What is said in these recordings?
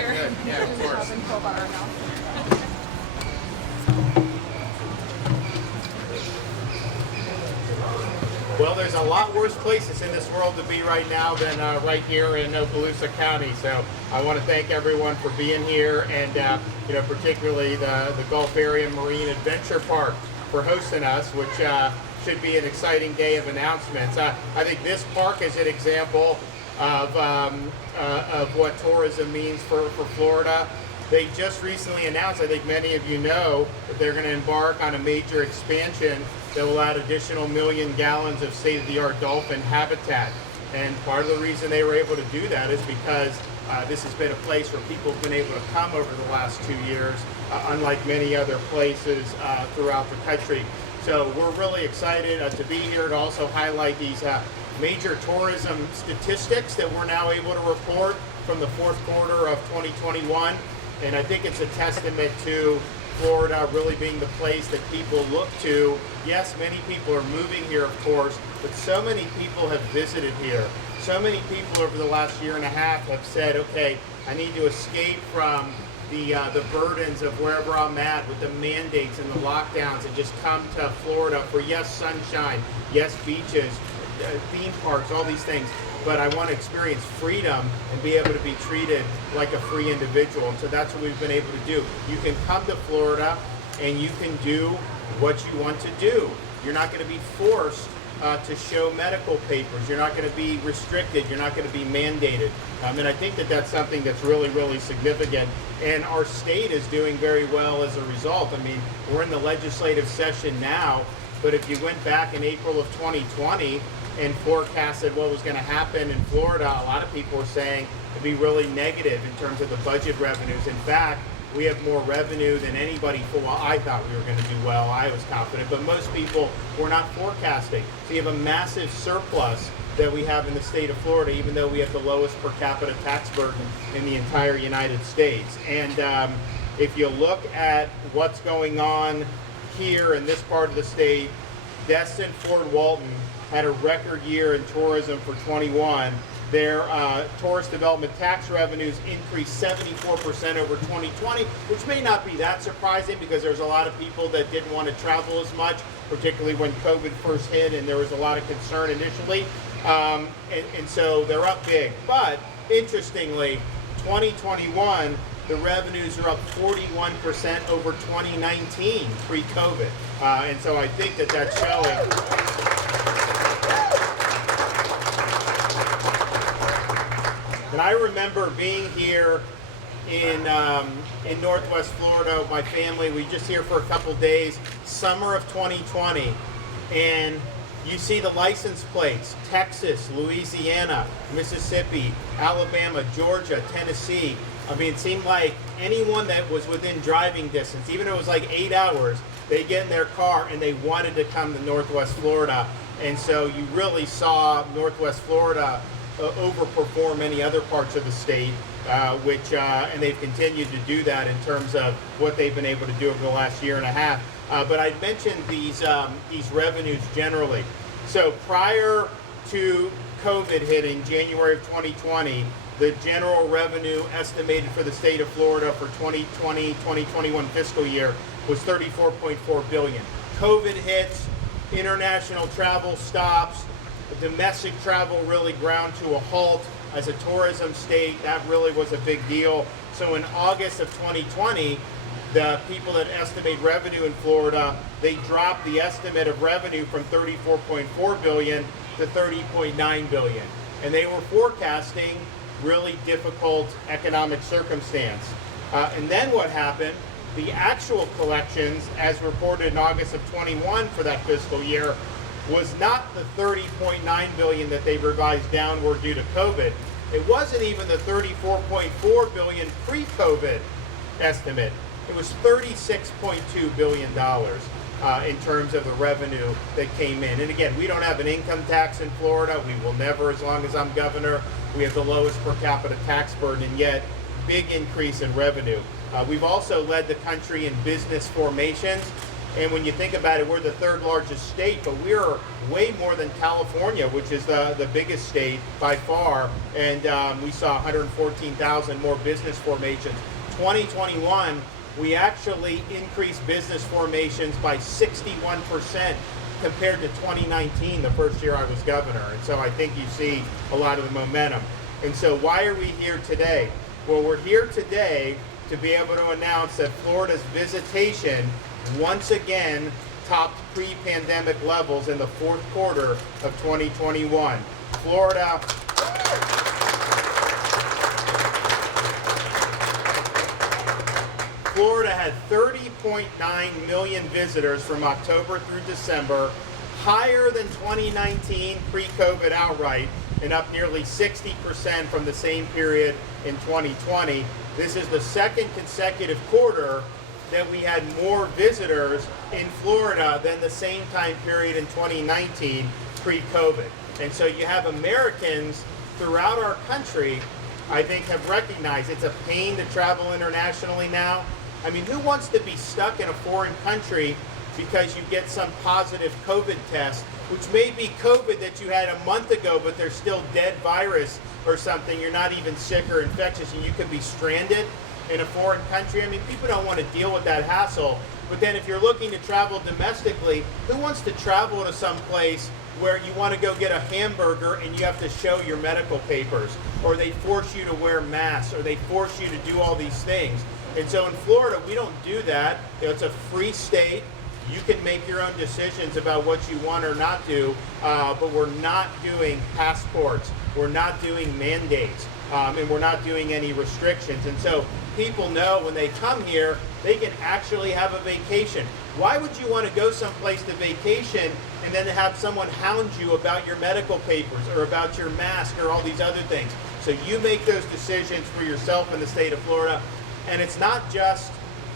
here. Good. Yeah, of course. Having 12-hour now. Well, there's a lot worse places in this world to be right now than right here in Okaloosa County. So I want to thank everyone for being here, and particularly the Gulfarium Marine Adventure Park for hosting us, which should be an exciting day of announcements. I think this park is an example of what tourism means for Florida. They just recently announced, I think many of you know, that they're going to embark on a major expansion that will add additional 1 million gallons of state-of-the-art dolphin habitat. And part of the reason they were able to do that is because this has been a place where people have been able to come over the last 2 years, unlike many other places throughout the country. So we're really excited to be here to also highlight these major tourism statistics that we're now able to report from the fourth quarter of 2021. And I think it's a testament to Florida really being the place that people look to. Yes, many people are moving here, of course, but so many people have visited here. So many people over the last year and a half have said, okay, I need to escape from the burdens of wherever I'm at with the mandates and the lockdowns, and just come to Florida for, yes, sunshine, yes, beaches, theme parks, all these things. But I want to experience freedom and be able to be treated like a free individual. And so that's what we've been able to do. You can come to Florida and you can do what you want to do. You're not going to be forced to show medical papers. You're not going to be restricted. You're not going to be mandated. And I think that that's something that's really, really significant. And our state is doing very well as a result. I mean, we're in the legislative session now, but if you went back in April of 2020, and forecasted what was going to happen in Florida, a lot of people were saying it'd be really negative in terms of the budget revenues. In fact, we have more revenue than anybody. Well, I thought we were going to do well. I was confident, but most people were not forecasting. So you have a massive surplus that we have in the state of Florida, even though we have the lowest per capita tax burden in the entire United States. And if you look at what's going on here in this part of the state, Destin-Fort Walton had a record year in tourism for 21. Their tourist development tax revenues increased 74% over 2020, which may not be that surprising because there's a lot of people that didn't want to travel as much, particularly when COVID first hit and there was a lot of concern initially. And so they're up big. But interestingly, 2021, the revenues are up 41% over 2019 pre-COVID. And so I think that that's showing. And I remember being here in Northwest Florida with my family. We just here for a couple days, summer of 2020, and you see the license plates: Texas, Louisiana, Mississippi, Alabama, Georgia, Tennessee. I mean, it seemed like anyone that was within driving distance, even if it was like 8 hours, they get in their car and they wanted to come to Northwest Florida. And so you really saw Northwest Florida overperform many other parts of the state, and they've continued to do that in terms of what they've been able to do over the last year and a half. But I mentioned these revenues generally. So prior to COVID hitting January of 2020, the general revenue estimated for the state of Florida for 2020-2021 fiscal year was $34.4 billion. COVID hits, international travel stops, domestic travel really ground to a halt. As a tourism state, that really was a big deal. So in August of 2020, the people that estimate revenue in Florida, they dropped the estimate of revenue from $34.4 billion to $30.9 billion. And they were forecasting really difficult economic circumstance. And then what happened? The actual collections, as reported in August of 21 for that fiscal year, was not the $30.9 billion that they revised downward due to COVID. It wasn't even the $34.4 billion pre-COVID estimate. It was $36.2 billion in terms of the revenue that came in. And again, we don't have an income tax in Florida. We will never, as long as I'm governor. We have the lowest per capita tax burden, and yet big increase in revenue. We've also led the country in business formations. And when you think about it, we're the third largest state, but we're way more than California, which is the biggest state by far. And we saw 114,000 more business formations. 2021, we actually increased business formations by 61% compared to 2019, the first year I was governor. And so I think you see a lot of the momentum. And so why are we here today? Well, we're here today to be able to announce that Florida's visitation once again topped pre-pandemic levels in the fourth quarter of 2021. Florida had 30.9 million visitors from October through December, higher than 2019 pre-COVID outright, and up nearly 60% from the same period in 2020. This is the second consecutive quarter that we had more visitors in Florida than the same time period in 2019 pre-COVID. And so you have Americans throughout our country, I think, have recognized it's a pain to travel internationally now. I mean, who wants to be stuck in a foreign country because you get some positive COVID test, which may be COVID that you had a month ago, but there's still dead virus or something, you're not even sick or infectious, and you could be stranded in a foreign country? I mean, people don't want to deal with that hassle. But then if you're looking to travel domestically, who wants to travel to some place where you want to go get a hamburger and you have to show your medical papers, or they force you to wear masks, or they force you to do all these things? And so in Florida, we don't do that. You know, it's a free state. You can make your own decisions about what you want or not do, but we're not doing passports. We're not doing mandates, and we're not doing any restrictions. And so people know when they come here, they can actually have a vacation. Why would you want to go someplace to vacation and then have someone hound you about your medical papers or about your mask or all these other things? So you make those decisions for yourself in the state of Florida. And it's not just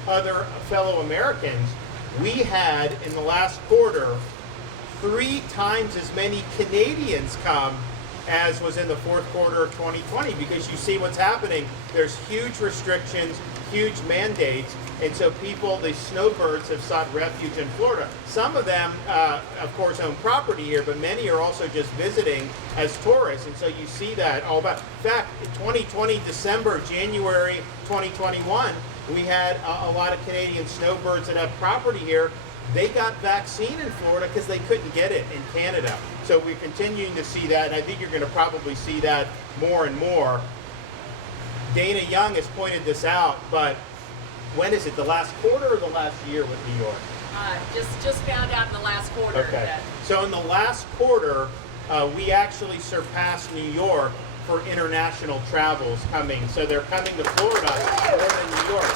other fellow Americans. We had, in the last quarter, 3 times as many Canadians come as was in the fourth quarter of 2020, because you see what's happening. There's huge restrictions, huge mandates, and so people, the snowbirds, have sought refuge in Florida. Some of them, of course, own property here, but many are also just visiting as tourists, and so you see that all about. In fact, in 2020, December, January 2021, we had a lot of Canadian snowbirds that have property here. They got vaccine in Florida because they couldn't get it in Canada. So we're continuing to see that, and I think you're going to probably see that more and more. Dana Young has pointed this out, but when is it, the last quarter or the last year with New York? Just found out in the last quarter. Okay. So in the last quarter, we actually surpassed New York for international travels coming. So they're coming to Florida more than New York.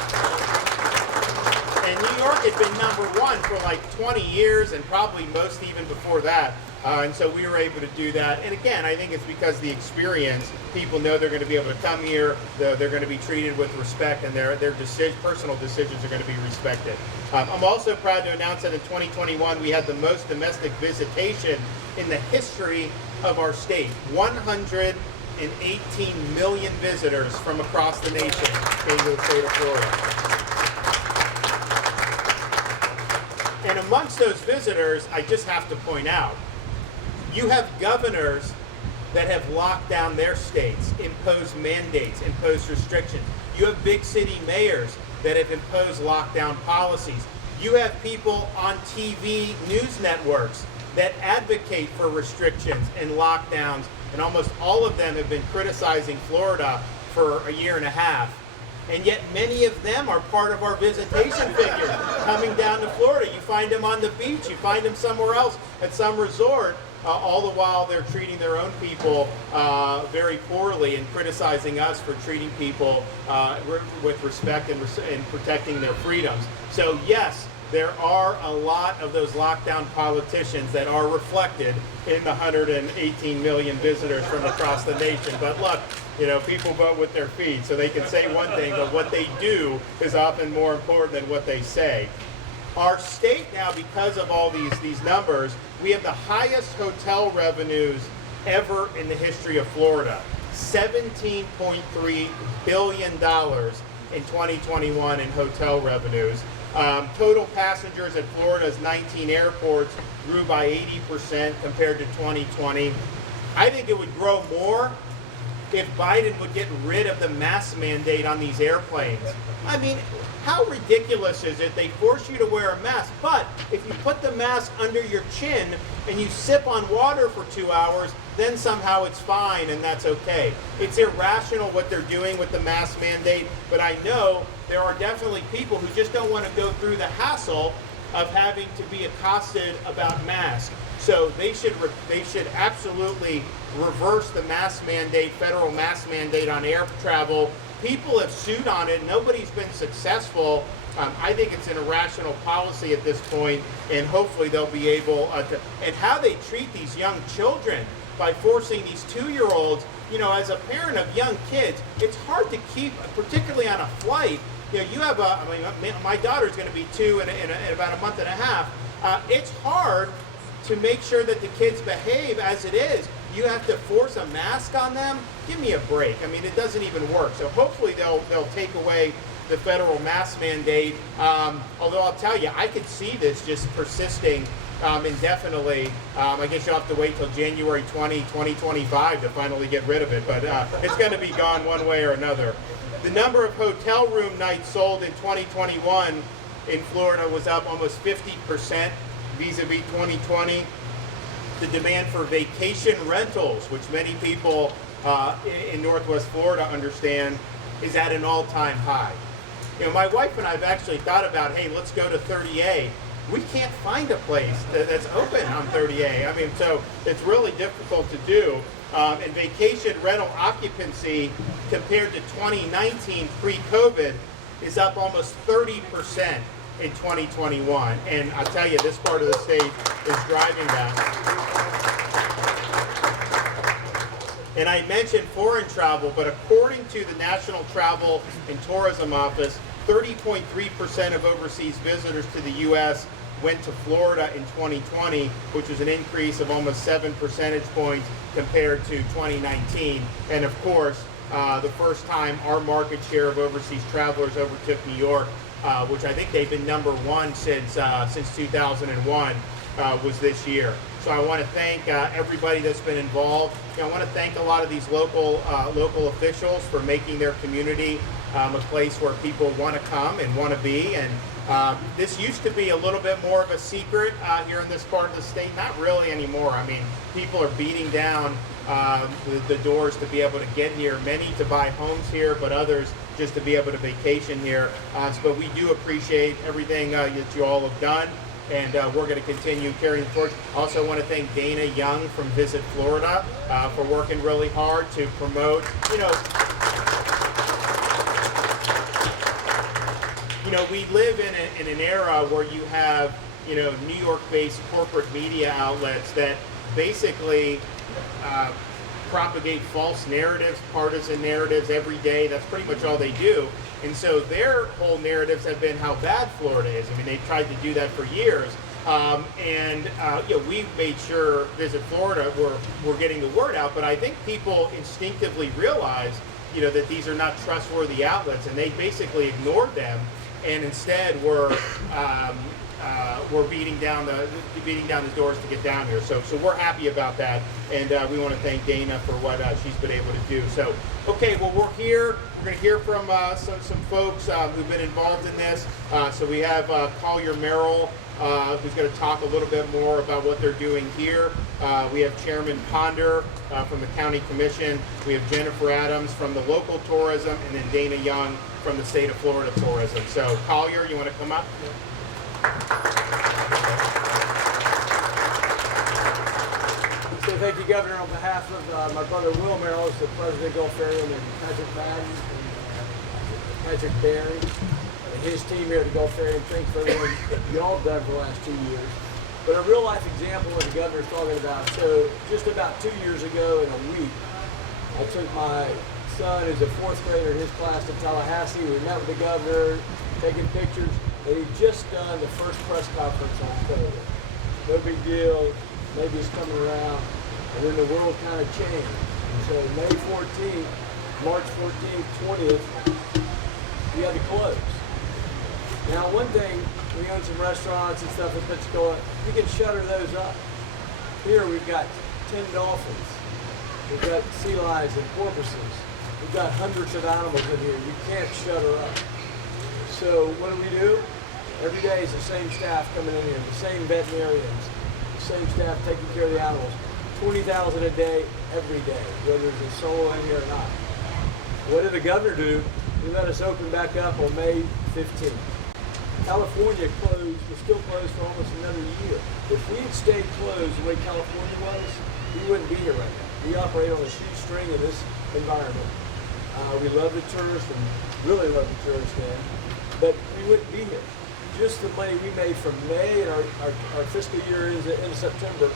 And New York had been #1 for like 20 years, and probably most even before that. And so we were able to do that. And again, I think it's because the experience, people know they're going to be able to come here, they're going to be treated with respect, and their personal decisions are going to be respected. I'm also proud to announce that in 2021, we had the most domestic visitation in the history of our state. 118 million visitors from across the nation came to the state of Florida. And amongst those visitors, I just have to point out, you have governors that have locked down their states, imposed mandates, imposed restrictions. You have big city mayors that have imposed lockdown policies. You have people on TV news networks that advocate for restrictions and lockdowns, and almost all of them have been criticizing Florida for a year and a half. And yet many of them are part of our visitation figure coming down to Florida. You find them on the beach, you find them somewhere else at some resort, all the while they're treating their own people very poorly and criticizing us for treating people with respect and protecting their freedoms. So yes, there are a lot of those lockdown politicians that are reflected in the 118 million visitors from across the nation. But look, you know, people vote with their feet, so they can say one thing, but what they do is often more important than what they say. Our state now, because of all these numbers, we have the highest hotel revenues ever in the history of Florida. $17.3 billion in 2021 in hotel revenues. Total passengers at Florida's 19 airports grew by 80% compared to 2020. I think it would grow more if Biden would get rid of the mask mandate on these airplanes. I mean, how ridiculous is it? They force you to wear a mask, but if you put the mask under your chin and you sip on water for 2 hours, then somehow it's fine and that's okay. It's irrational what they're doing with the mask mandate, but I know there are definitely people who just don't want to go through the hassle of having to be accosted about masks. So they should absolutely reverse the mask mandate, federal mask mandate on air travel. People have sued on it. Nobody's been successful. I think it's an irrational policy at this point, and hopefully they'll be able to. And how they treat these young children by forcing these 2-year-olds, you know, as a parent of young kids, it's hard to keep, particularly on a flight. You know, you have my daughter's going to be 2 in about a month and a half. It's hard to make sure that the kids behave as it is. You have to force a mask on them? Give me a break. I mean, it doesn't even work. So hopefully they'll take away the federal mask mandate. Although I'll tell you, I could see this just persisting indefinitely. I guess you'll have to wait till January 2025 to finally get rid of it. But it's going to be gone one way or another. The number of hotel room nights sold in 2021 in Florida was up almost 50% vis-a-vis 2020. The demand for vacation rentals, which many people in Northwest Florida understand, is at an all-time high. You know, my wife and I have actually thought about, hey, let's go to 30A. We can't find a place that's open on 30A. I mean, so it's really difficult to do. And vacation rental occupancy compared to 2019 pre-COVID is up almost 30% in 2021. And I'll tell you, this part of the state is driving that. And I mentioned foreign travel, but according to the National Travel and Tourism Office, 30.3% of overseas visitors to the U.S. went to Florida in 2020, which was an increase of almost 7 percentage points compared to 2019. And of course, the first time our market share of overseas travelers overtook New York, which I think they've been number 1 since 2001, was this year. So I want to thank everybody that's been involved. You know, I want to thank a lot of these local officials for making their community a place where people want to come and want to be. And this used to be a little bit more of a secret here in this part of the state. Not really anymore. I mean, people are beating down the doors to be able to get here. Many to buy homes here, but others just to be able to vacation here. But we do appreciate everything that you all have done. And we're going to continue carrying the torch. Also want to thank Dana Young from Visit Florida for working really hard to promote, we live in an era where you have, New York-based corporate media outlets that basically propagate false narratives, partisan narratives every day. That's pretty much all they do. And so their whole narratives have been how bad Florida is. I mean, they've tried to do that for years. We've made sure Visit Florida, we're getting the word out. But I think people instinctively realize, that these are not trustworthy outlets, and they basically ignored them, and instead we're beating down the doors to get down here. So we're happy about that, and we want to thank Dana for what she's been able to do. So, okay, well, we're here. We're going to hear from some folks who've been involved in this. So we have Collier Merrill, who's going to talk a little bit more about what they're doing here. We have Chairman Ponder from the County Commission. We have Jennifer Adams from the local tourism, and then Dana Young from the state of Florida tourism. So Collier, you want to come up? So thank you, Governor, on behalf of my brother Will Merrill, who's the president of Gulfarium, and Patrick Madden, and Patrick Barry, and his team here at the Gulfarium. Thanks for everything y'all have done for the last 2 years. But a real life example of what the governor's talking about. So just about 2 years ago in a week, I took my son, who's a 4th grader in his class, to Tallahassee. We met with the governor, taking pictures, and he'd just done the first press conference on COVID. No big deal, maybe it's coming around. And then the world kind of changed. And so May 14th, March 14th, 20th, we had to close. Now, one thing, we own some restaurants and stuff in Pensacola, we can shutter those up. Here we've got 10 dolphins. We've got sea lions and porpoises. We've got hundreds of animals in here. You can't shutter up. So what do? Every day is the same staff coming in here, the same veterinarians, the same staff taking care of the animals. 20,000 a day, every day, whether there's a soul in here or not. What did the governor do? He let us open back up on May 15th. California closed, was still closed for almost another year. If we had stayed closed the way California was, we wouldn't be here right now. We operate on a shoestring in this environment. We love the tourists and really love the tourists, man. But we wouldn't be here. Just the money we made from May and our fiscal year ends in September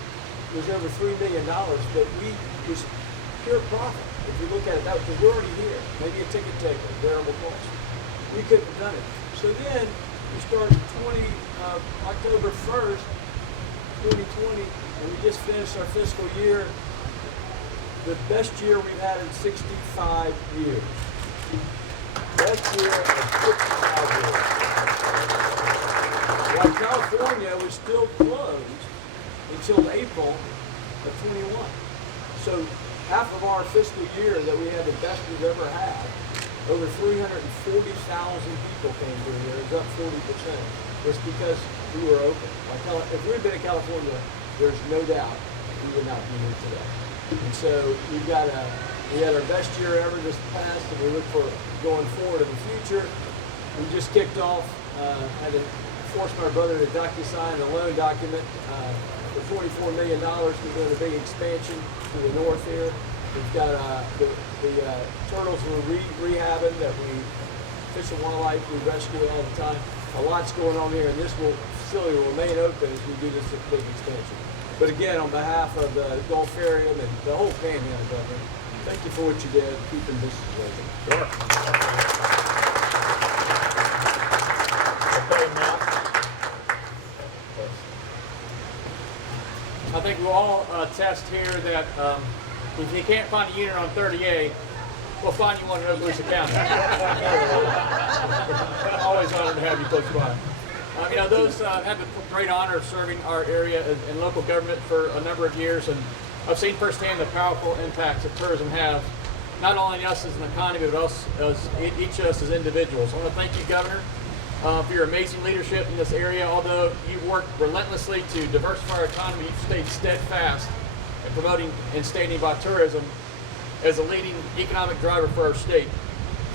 was over $3 million, but we was pure profit. If you look at it that way, because we're already here. Maybe a ticket taker, variable cost. We couldn't have done it. So then we started October 1st, 2020, and we just finished our fiscal year, the best year we've had in 65 years. Best year in 65 years. While California was still closed until April of 21. So half of our fiscal year that we had the best we've ever had, over 340,000 people came through here. It was up 40%. Was because we were open. If we had been in California, there's no doubt we would not be here today. And so we had our best year ever this past, and we look for going forward in the future. We just kicked off, had to force my brother to DocuSign a loan document for $24 million. We're doing a big expansion to the north here. We've got the turtles we're rehabbing that we fish and wildlife, we rescue all the time. A lot's going on here, and this facility will remain open as we do this big expansion. But again, on behalf of the Gulfarium and the whole Panhandle government, thank you for what you did, keeping this open. Sure. Okay, Matt. I think we'll all attest here that if you can't find a unit on 30A, we'll find you one in Okaloosa County. Always honored to have you close by. You know, those have the great honor of serving our area in local government for a number of years, and I've seen firsthand the powerful impacts that tourism has, not only us as an economy, but us as each of us as individuals. I want to thank you, Governor, for your amazing leadership in this area. Although you worked relentlessly to diversify our economy, you've stayed steadfast in promoting and standing by tourism as a leading economic driver for our state.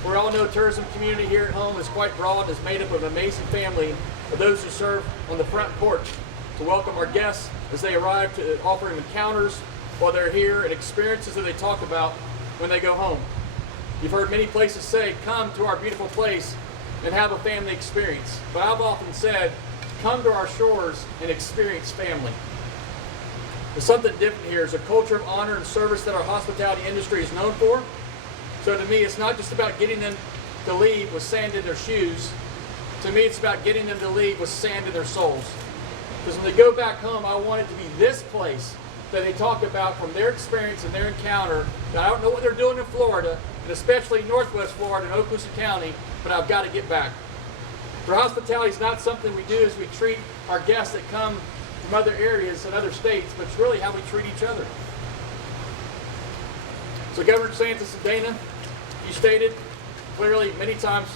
We all know tourism community here at home is quite broad and is made up of an amazing family of those who serve on the front porch to welcome our guests as they arrive, to offer them encounters while they're here and experiences that they talk about when they go home. You've heard many places say, come to our beautiful place and have a family experience. But I've often said, come to our shores and experience family. There's something different here. It's a culture of honor and service that our hospitality industry is known for. So to me, it's not just about getting them to leave with sand in their shoes. To me, it's about getting them to leave with sand in their souls. Because when they go back home, I want it to be this place that they talk about from their experience and their encounter. That I don't know what they're doing in Florida, and especially Northwest Florida and Okaloosa County, but I've got to get back. For hospitality is not something we do as we treat our guests that come from other areas and other states, but it's really how we treat each other. So Governor DeSantis and Dana, you stated clearly many times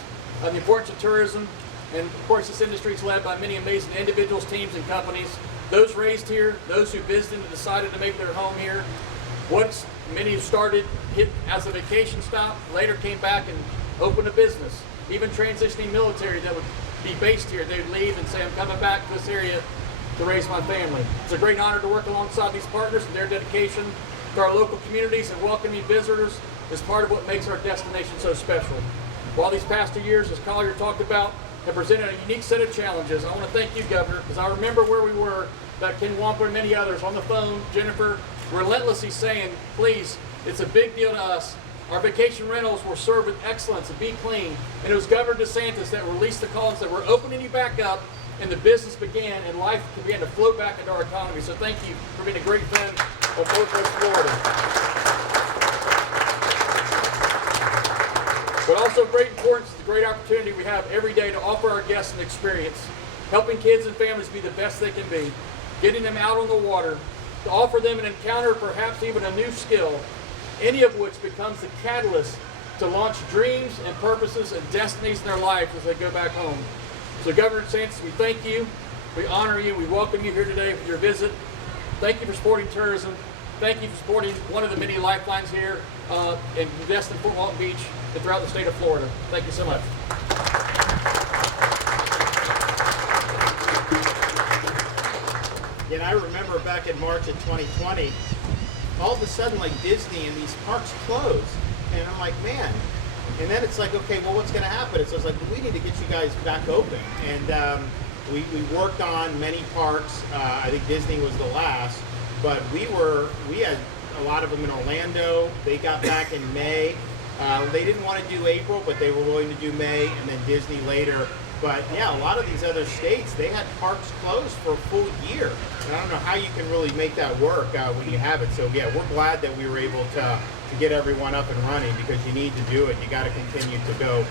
the importance of tourism, and of course this industry is led by many amazing individuals, teams, and companies. Those raised here, those who visited and decided to make their home here. Many who started hit as a vacation stop, later came back and opened a business. Even transitioning military that would be based here, they'd leave and say, I'm coming back to this area to raise my family. It's a great honor to work alongside these partners and their dedication to our local communities and welcoming visitors is part of what makes our destination so special. While these past 2 years, as Collier talked about, have presented a unique set of challenges, I want to thank you, Governor, because I remember where we were, that Ken Wamper and many others on the phone, Jennifer, relentlessly saying, please, it's a big deal to us. Our vacation rentals were served with excellence and be clean. And it was Governor DeSantis that released the call and said, we're opening you back up, and the business began, and life began to flow back into our economy. So thank you for being a great friend of Northwest Florida. But also of great importance is the great opportunity we have every day to offer our guests an experience, helping kids and families be the best they can be, getting them out on the water, to offer them an encounter, perhaps even a new skill, any of which becomes the catalyst to launch dreams and purposes and destinies in their life as they go back home. So Governor DeSantis, we thank you, we honor you, we welcome you here today for your visit. Thank you for supporting tourism. Thank you for supporting one of the many lifelines here in Destin-Fort Walton Beach and throughout the state of Florida. Thank you so much. And I remember back in March of 2020, all of a sudden, like Disney and these parks closed. And I'm like, man. And then it's like, okay, well, what's going to happen? So it's like, well, we need to get you guys back open. And we worked on many parks. I think Disney was the last. But we had a lot of them in Orlando. They got back in May. They didn't want to do April, but they were willing to do May, and then Disney later. But yeah, a lot of these other states, they had parks closed for a full year. And I don't know how you can really make that work when you have it. So yeah, we're glad that we were able to get everyone up and running, because you need to do it. You got to continue to go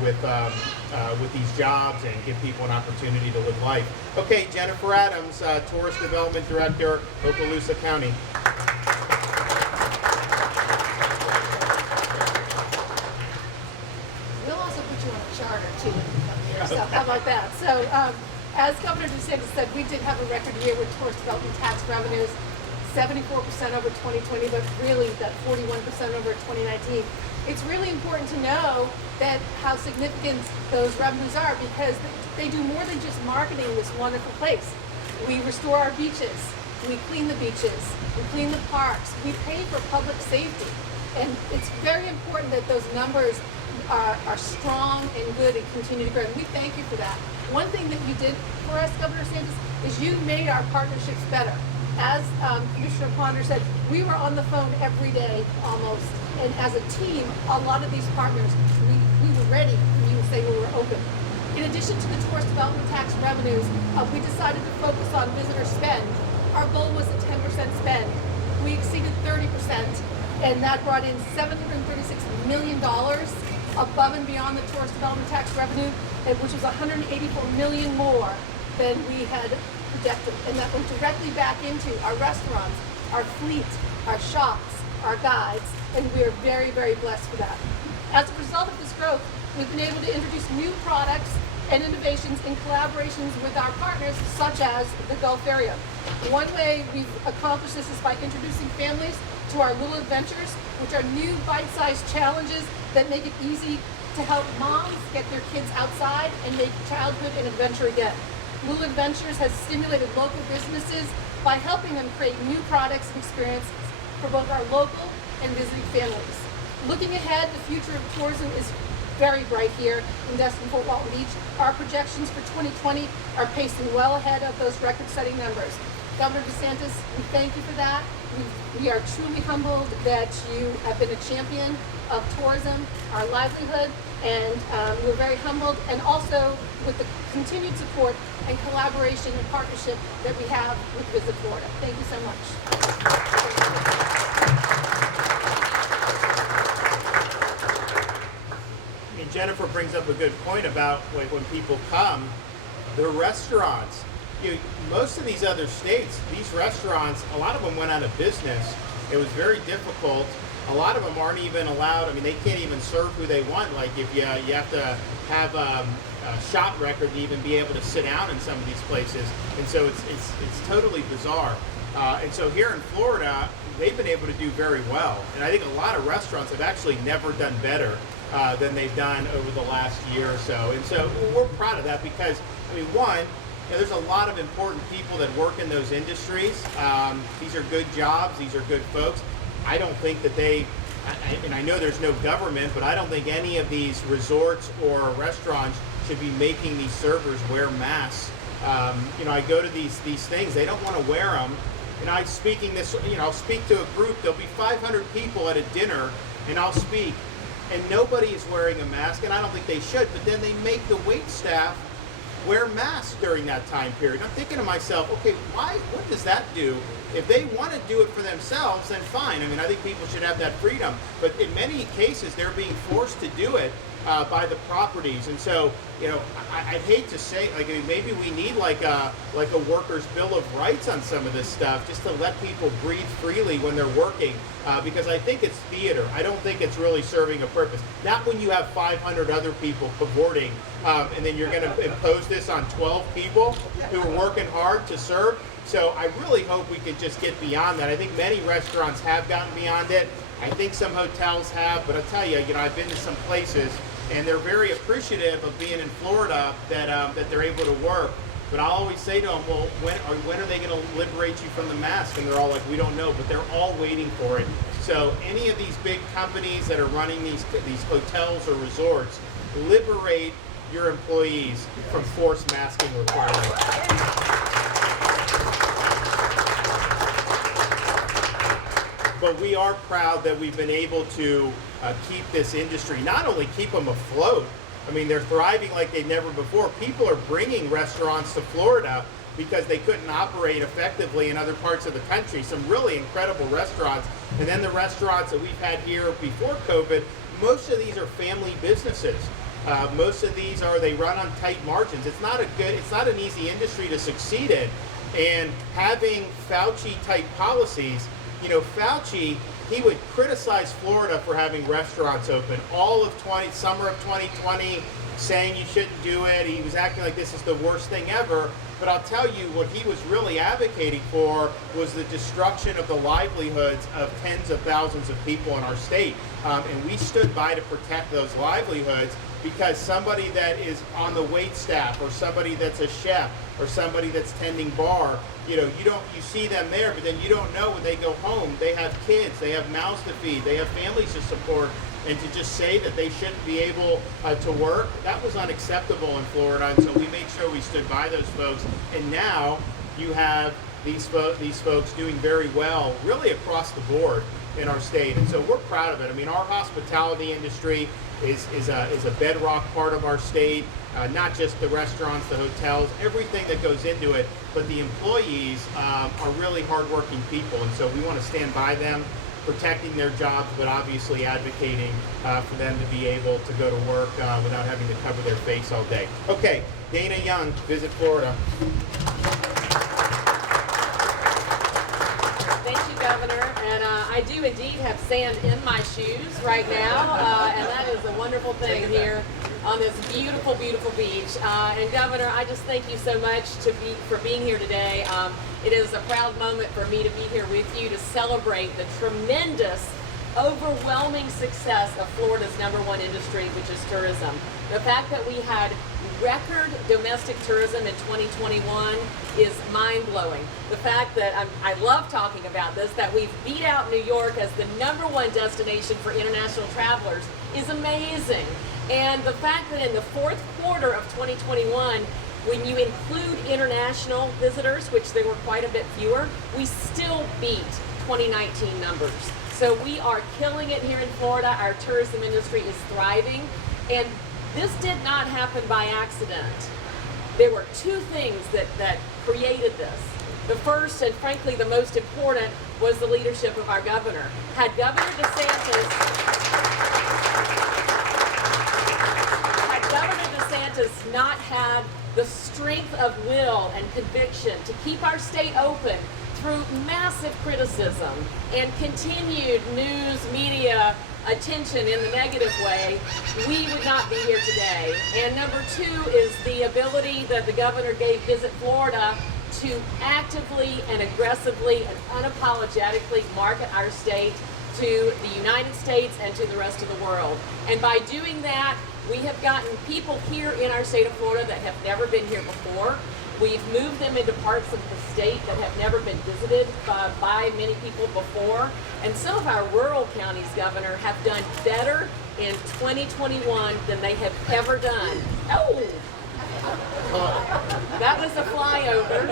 with these jobs and give people an opportunity to live life. Okay, Jennifer Adams, Tourist Development Director, Okaloosa County. We'll also put you on a charter too when you come here. So how about that? So as Governor DeSantis said, we did have a record year with tourist development tax revenues, 74% over 2020, but really that 41% over 2019. It's really important to know that how significant those revenues are, because they do more than just marketing this wonderful place. We restore our beaches, we clean the beaches, we clean the parks, we pay for public safety. And it's very important that those numbers are strong and good and continue to grow. And we thank you for that. One thing that you did for us, Governor DeSantis, is you made our partnerships better. As Commissioner Ponder said, we were on the phone every day almost. And as a team, a lot of these partners, we were ready when you would say we were open. In addition to the tourist development tax revenues, we decided to focus on visitor spend. Our goal was a 10% spend. We exceeded 30%, and that brought in $736 million above and beyond the tourist development tax revenue, which was $184 million more than we had projected. And that went directly back into our restaurants, our fleet, our shops, our guides, and we are very, very blessed for that. As a result of this growth, we've been able to introduce new products and innovations in collaborations with our partners, such as the Gulfarium. One way we've accomplished this is by introducing families to our Little Adventures, which are new bite-sized challenges that make it easy to help moms get their kids outside and make childhood an adventure again. Little Adventures has stimulated local businesses by helping them create new products and experiences for both our local and visiting families. Looking ahead, the future of tourism is very bright here in Destin-Fort Walton Beach. Our projections for 2020 are pacing well ahead of those record-setting numbers. Governor DeSantis, we thank you for that. We are truly humbled that you have been a champion of tourism, our livelihood, and we're very humbled, and also with the continued support and collaboration and partnership that we have with Visit Florida. Thank you so much. Jennifer brings up a good point about when people come, the restaurants. Most of these other states, these restaurants, a lot of them went out of business. It was very difficult. A lot of them aren't even allowed. I mean, they can't even serve who they want. Like if you have to have a shot record to even be able to sit down in some of these places. And so it's totally bizarre. And so here in Florida, they've been able to do very well. And I think a lot of restaurants have actually never done better than they've done over the last year or so. And so we're proud of that because, I mean, one, there's a lot of important people that work in those industries. These are good jobs. These are good folks. I don't think that and I know there's no government, but I don't think any of these resorts or restaurants should be making these servers wear masks. I go to these things. They don't want to wear them. And I'll speak to a group. There'll be 500 people at a dinner, and I'll speak. And nobody is wearing a mask, and I don't think they should, but then they make the wait staff wear masks during that time period. I'm thinking to myself, okay, what does that do If they want to do it for themselves, then fine. I mean, I think people should have that freedom. But in many cases, they're being forced to do it by the properties. And so, you know, I'd hate to say, like, I mean, maybe we need like a workers' bill of rights on some of this stuff, just to let people breathe freely when they're working, because I think it's theater. I don't think it's really serving a purpose. Not when you have 500 other people cavorting, and then you're going to impose this on 12 people who are working hard to serve. So I really hope we can just get beyond that. I think many restaurants have gotten beyond it. I think some hotels have, but I'll tell you, I've been to some places, and they're very appreciative of being in Florida that they're able to work. But I always say to them, well, when are they going to liberate you from the mask? And they're all like, we don't know, but they're all waiting for it. So any of these big companies that are running these hotels or resorts, liberate your employees from forced masking requirements. But we are proud that we've been able to keep this industry, not only keep them afloat, I mean, they're thriving like they've never before. People are bringing restaurants to Florida because they couldn't operate effectively in other parts of the country. Some really incredible restaurants. And then the restaurants that we've had here before COVID, most of these are family businesses. Most of these they run on tight margins. It's not an easy industry to succeed in. And having Fauci-type policies, Fauci, he would criticize Florida for having restaurants open all of summer of 2020, saying you shouldn't do it. He was acting like this is the worst thing ever. But I'll tell you, what he was really advocating for was the destruction of the livelihoods of tens of thousands of people in our state. And we stood by to protect those livelihoods, because somebody that is on the wait staff, or somebody that's a chef, or somebody that's tending bar, you see them there, but then you don't know when they go home. They have kids, they have mouths to feed, they have families to support, and to just say that they shouldn't be able to work, that was unacceptable in Florida. And so we made sure we stood by those folks. And now you have these folks doing very well, really across the board in our state. And so we're proud of it. I mean, our hospitality industry is a bedrock part of our state. Not just the restaurants, the hotels, everything that goes into it, but the employees are really hardworking people, and so we want to stand by them, protecting their jobs, but obviously advocating for them to be able to go to work without having to cover their face all day. Okay, Dana Young, Visit Florida. Thank you, Governor. And I do indeed have sand in my shoes right now, and that is a wonderful thing here on this beautiful, beautiful beach. And Governor, I just thank you so much for being here today. It is a proud moment for me to be here with you to celebrate the tremendous, overwhelming success of Florida's #1 industry, which is tourism. The fact that we had record domestic tourism in 2021 is mind-blowing. The fact that I love talking about this, that we've beat out New York as the #1 destination for international travelers is amazing. And the fact that in the fourth quarter of 2021, when you include international visitors, which there were quite a bit fewer, we still beat 2019 numbers. So we are killing it here in Florida. Our tourism industry is thriving. And this did not happen by accident. There were two things that created this. The first, and frankly the most important, was the leadership of our governor. Had Governor DeSantis not had the strength of will and conviction to keep our state open through massive criticism and continued news media attention in the negative way, we would not be here today. And number two is the ability that the governor gave Visit Florida to actively and aggressively and unapologetically market our state to the United States and to the rest of the world. And by doing that, we have gotten people here in our state of Florida that have never been here before. We've moved them into parts of the state that have never been visited by many people before. And some of our rural counties, Governor, have done better in 2021 than they have ever done. Oh! That was a flyover.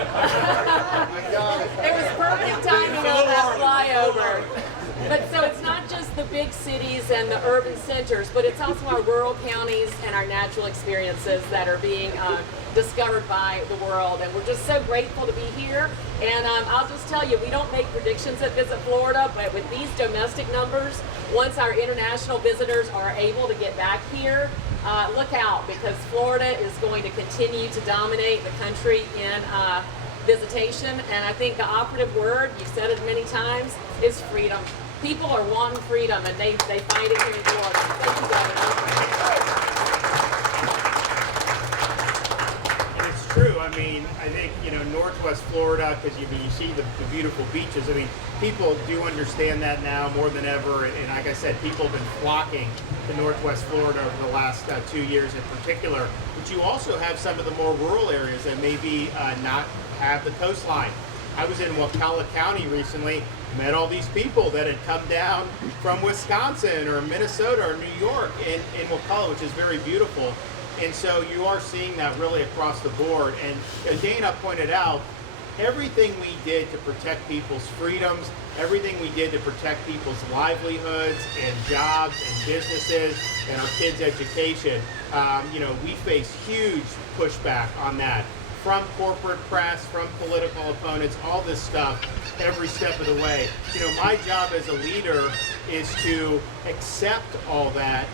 It was perfect timing on that flyover. But so it's not just the big cities and the urban centers, but it's also our rural counties and our natural experiences that are being discovered by the world. And we're just so grateful to be here. And I'll just tell you, we don't make predictions at Visit Florida, but with these domestic numbers, once our international visitors are able to get back here, look out, because Florida is going to continue to dominate the country in visitation. And I think the operative word, you've said it many times, is freedom. People are wanting freedom, and they find it here in Florida. Thank you, Governor. And it's true. I mean, I think, Northwest Florida, because you see the beautiful beaches. I mean, people do understand that now more than ever. And like I said, people have been flocking to Northwest Florida over the last 2 years in particular. But you also have some of the more rural areas that maybe not have the coastline. I was in Okaloosa County recently, met all these people that had come down from Wisconsin or Minnesota or New York in Okaloosa, which is very beautiful. And so you are seeing that really across the board. And as Dana pointed out, everything we did to protect people's freedoms, everything we did to protect people's livelihoods and jobs and businesses and our kids' education, we face huge pushback on that from corporate press, from political opponents, all this stuff, every step of the way. My job as a leader is to accept all that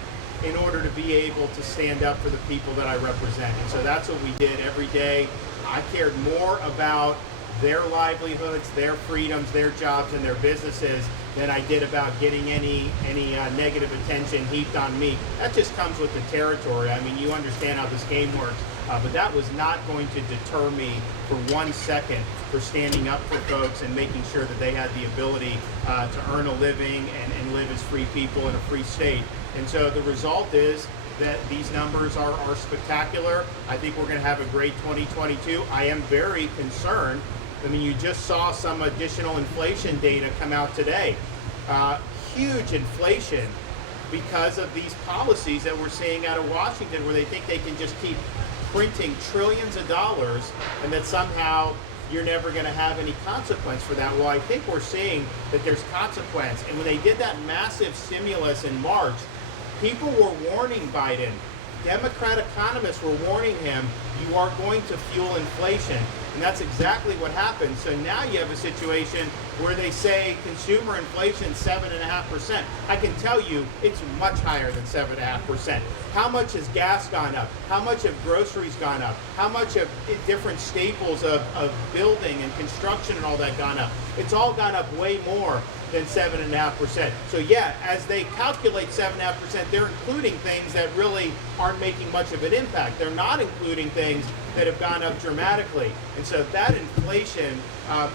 in order to be able to stand up for the people that I represent. And so that's what we did every day. I cared more about their livelihoods, their freedoms, their jobs, and their businesses than I did about getting any negative attention heaped on me. That just comes with the territory. I mean, you understand how this game works. But that was not going to deter me for 1 second for standing up for folks and making sure that they had the ability to earn a living and live as free people in a free state. And so the result is that these numbers are spectacular. I think we're going to have a great 2022. I am very concerned. I mean, you just saw some additional inflation data come out today. Huge inflation because of these policies that we're seeing out of Washington, where they think they can just keep printing trillions of dollars and that somehow you're never going to have any consequence for that. Well, I think we're seeing that there's consequence. And when they did that massive stimulus in March, people were warning Biden. Democrat economists were warning him, you are going to fuel inflation. And that's exactly what happened. So now you have a situation where they say consumer inflation 7.5%. I can tell you it's much higher than 7.5%. How much has gas gone up? How much have groceries gone up? How much have different staples of building and construction and all that gone up? It's all gone up way more than 7.5%. So yeah, as they calculate 7.5%, they're including things that really aren't making much of an impact. They're not including things that have gone up dramatically. And so that inflation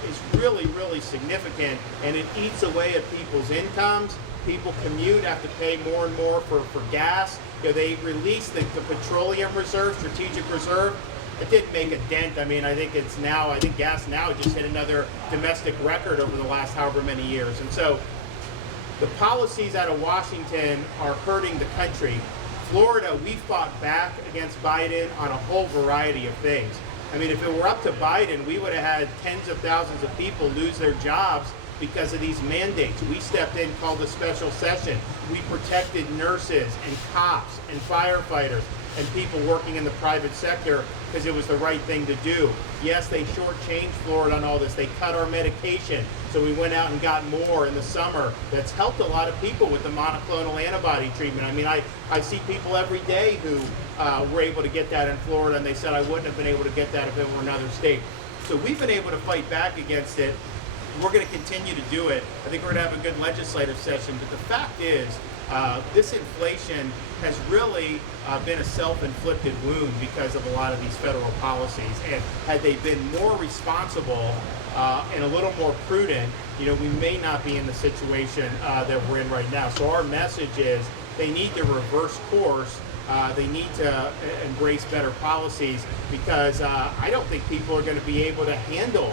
is really, really significant, and it eats away at people's incomes. People commute, have to pay more and more for gas. They released the petroleum reserve, strategic reserve. It didn't make a dent. I mean, I think gas now just hit another domestic record over the last however many years. And so the policies out of Washington are hurting the country. Florida, we fought back against Biden on a whole variety of things. I mean, if it were up to Biden, we would have had tens of thousands of people lose their jobs because of these mandates. We stepped in, called a special session. We protected nurses and cops and firefighters and people working in the private sector because it was the right thing to do. Yes, they shortchanged Florida on all this. They cut our medication, so we went out and got more in the summer. That's helped a lot of people with the monoclonal antibody treatment. I mean, I see people every day who were able to get that in Florida, and they said I wouldn't have been able to get that if it were another state. So we've been able to fight back against it. We're going to continue to do it. I think we're going to have a good legislative session, but the fact is, this inflation has really been a self-inflicted wound because of a lot of these federal policies. And had they been more responsible and a little more prudent, we may not be in the situation that we're in right now. So our message is they need to reverse course. They need to embrace better policies, because I don't think people are going to be able to handle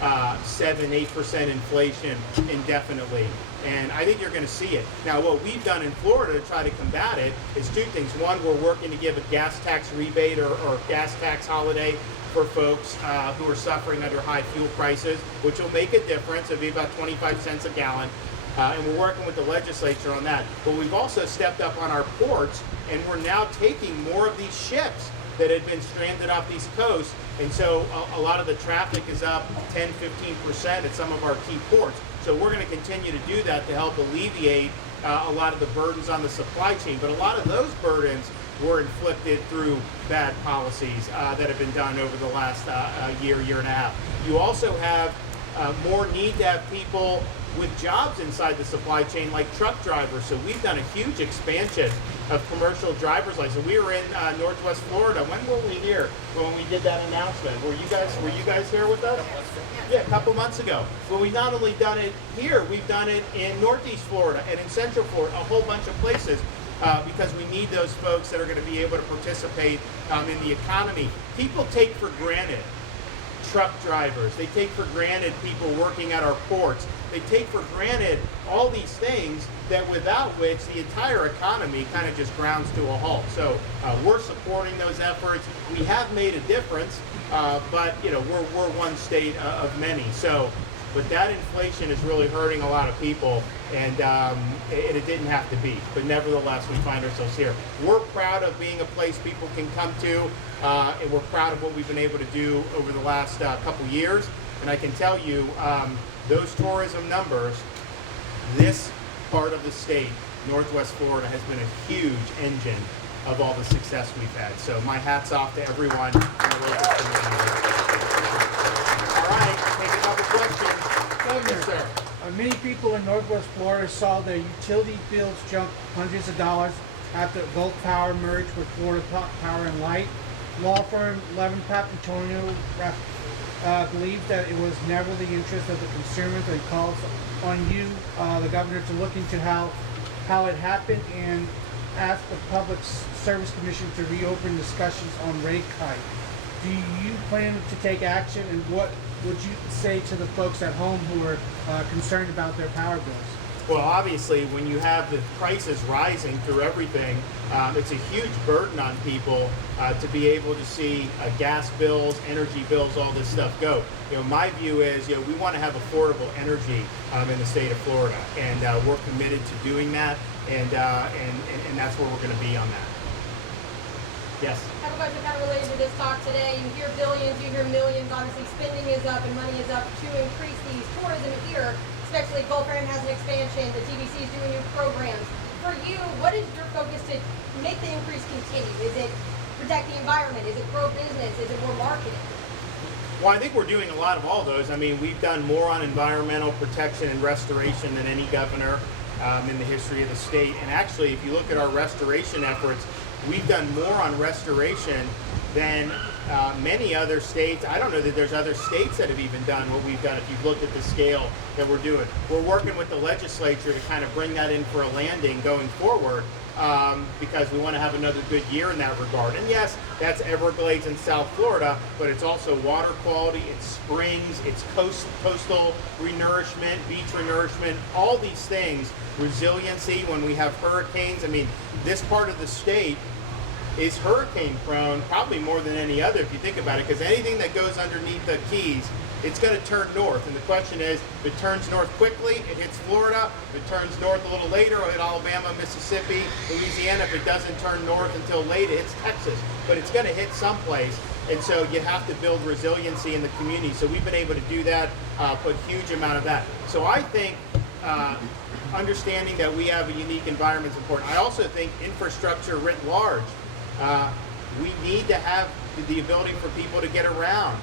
7-8% inflation indefinitely. And I think you're going to see it. Now, what we've done in Florida to try to combat it is two things. One, we're working to give a gas tax rebate or gas tax holiday for folks who are suffering under high fuel prices, which will make a difference. It'll be about 25 cents a gallon. And we're working with the legislature on that. But we've also stepped up on our ports, and we're now taking more of these ships that had been stranded off these coasts. And so a lot of the traffic is up 10, 15% at some of our key ports. So we're going to continue to do that to help alleviate a lot of the burdens on the supply chain. But a lot of those burdens were inflicted through bad policies that have been done over the last year and a half. You also have more need to have people with jobs inside the supply chain, like truck drivers. So we've done a huge expansion of commercial driver's license. We were in Northwest Florida. When were we here? When we did that announcement? Were you guys here with us? Yeah, a couple months ago. Well, we've not only done it here, we've done it in Northeast Florida and in Central Florida, a whole bunch of places. Because we need those folks that are going to be able to participate in the economy. People take for granted truck drivers. They take for granted people working at our ports. They take for granted all these things that without which the entire economy kind of just grounds to a halt. So we're supporting those efforts. We have made a difference, but we're one state of many. So, but that inflation is really hurting a lot of people, and it didn't have to be. But nevertheless, we find ourselves here. We're proud of being a place people can come to, and we're proud of what we've been able to do over the last couple years. And I can tell you, those tourism numbers, this part of the state, Northwest Florida, has been a huge engine of all the success we've had. So my hat's off to everyone in the local community. All right, take a couple questions. Governor, Yes, sir. many people in Northwest Florida saw their utility bills jump hundreds of dollars after Gulf Power merged with Florida Power and Light. Law firm Levin Papantonio believes that it was never the interest of the consumers, and calls on you, the governor, to look into how it happened and ask the Public Service Commission to reopen discussions on rate hike. Do you plan to take action, and what would you say to the folks at home who are concerned about their power bills? Well, obviously, when you have the prices rising through everything, it's a huge burden on people to be able to see gas bills, energy bills, all this stuff go. My view is, we want to have affordable energy in the state of Florida, and we're committed to doing that, and that's where we're going to be on that. Yes. I have a question kind of related to this talk today. You hear billions, you hear millions. Obviously, spending is up and money is up to increase these tourism here. Especially Gulfarium has an expansion. The TDC is doing new programs. For you, what is your focus to make the increase continue? Is it protect the environment? Is it grow business? Is it more marketing? Well, I think we're doing a lot of all those. I mean, we've done more on environmental protection and restoration than any governor in the history of the state. And actually, if you look at our restoration efforts, we've done more on restoration than many other states. I don't know that there's other states that have even done what we've done if you've looked at the scale that we're doing. We're working with the legislature to kind of bring that in for a landing going forward because we want to have another good year in that regard. And yes, that's Everglades and South Florida, but it's also water quality, it's springs, it's coastal renourishment, beach renourishment, all these things, resiliency when we have hurricanes. I mean, this part of the state is hurricane prone probably more than any other if you think about it, because anything that goes underneath the Keys, it's going to turn north. And the question is, if it turns north quickly, it hits Florida. If it turns north a little later, it'll hit Alabama, Mississippi, Louisiana. If it doesn't turn north until late, it hits Texas. But it's going to hit someplace. And so you have to build resiliency in the community. So we've been able to do that, put a huge amount of that. So I think understanding that we have a unique environment is important. I also think infrastructure writ large. We need to have the ability for people to get around.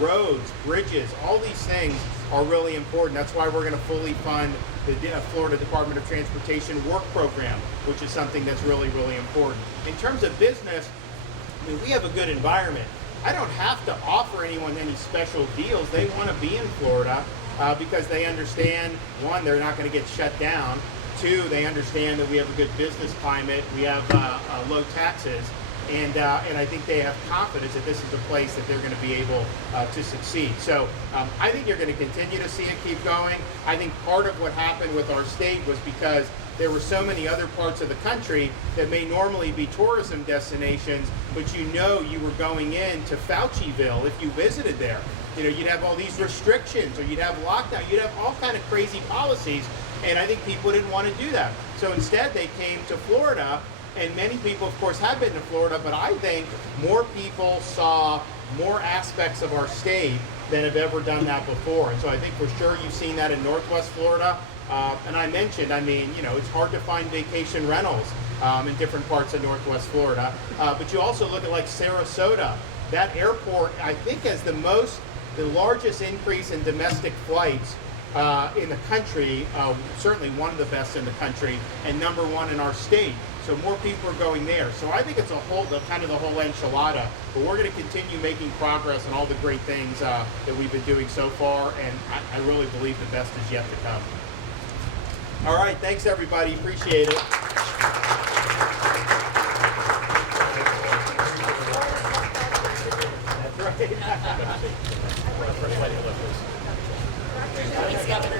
Roads, bridges, all these things are really important. That's why we're going to fully fund the Florida Department of Transportation work program, which is something that's really, really important. In terms of business, I mean, we have a good environment. I don't have to offer anyone any special deals. They want to be in Florida because they understand, one, they're not going to get shut down. Two, they understand that we have a good business climate. We have low taxes. And I think they have confidence that this is a place that they're going to be able to succeed. So I think you're going to continue to see it keep going. I think part of what happened with our state was because there were so many other parts of the country that may normally be tourism destinations, but you were going into Fauciville if you visited there. You'd have all these restrictions, or you'd have lockdown, you'd have all kind of crazy policies, and I think people didn't want to do that. So instead they came to Florida, and many people, of course, have been to Florida, but I think more people saw more aspects of our state than have ever done that before. And so I think for sure you've seen that in Northwest Florida. And I mentioned, I mean, you know, it's hard to find vacation rentals in different parts of Northwest Florida. But you also look at like Sarasota. That airport, I think, has the largest increase in domestic flights in the country, certainly one of the best in the country, and number one in our state. So more people are going there. So I think it's kind of the whole enchilada. But we're going to continue making progress on all the great things that we've been doing so far, and I really believe the best is yet to come. All right, thanks everybody. Appreciate it. That's right. Thanks, Governor.